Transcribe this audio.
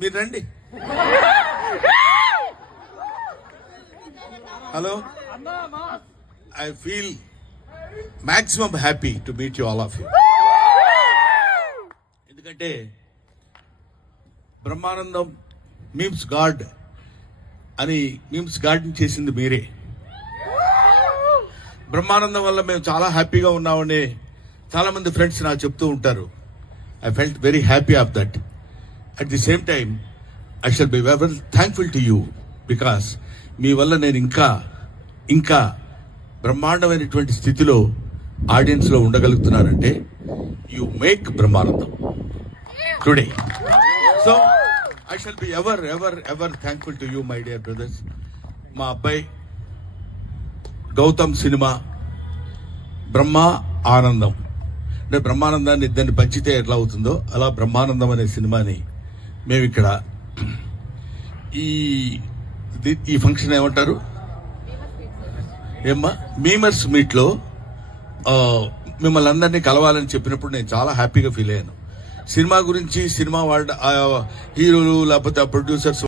మీరు రండి. Hello, I feel maximum happy to meet you all of you. ఎందుకంటే Brahmanandam memes God అని memes garden చేసింది మీరే. బ్రహ్మానందం వల్ల మేము చాలా హ్యాపీగా ఉన్నామని చాలా మంది ఫ్రెండ్స్ నాకు చెప్తూ ఉంటారు. I felt very happy of that. At the same time I shall be very thankful to you because మీ వల్ల నేను ఇంకా బ్రహ్మాండమైనటువంటి స్థితిలో ఆడియన్స్ లో ఉండగలుగుతున్నానంటే you make Brahmanandam today. So I shall be ever thankful to you my dear brothers. మా అబ్బాయి గౌతమ్ సినిమా బ్రహ్మ ఆనందం అంటే బ్రహ్మానందాన్ని ఇద్దరిని పంచితే ఎట్లా అవుతుందో అలా బ్రహ్మానందం అనే సినిమాని మేము ఇక్కడ ఈ ఫంక్షన్ ఏమంటారు ఏమ్మా మీమర్స్ మీట్ లో మిమ్మల్ని అందరినీ కలవాలని చెప్పినప్పుడు నేను చాలా హ్యాపీగా ఫీల్ అయ్యాను. సినిమా గురించి సినిమా వాళ్ళ హీరోలు లేకపోతే ప్రొడ్యూసర్స్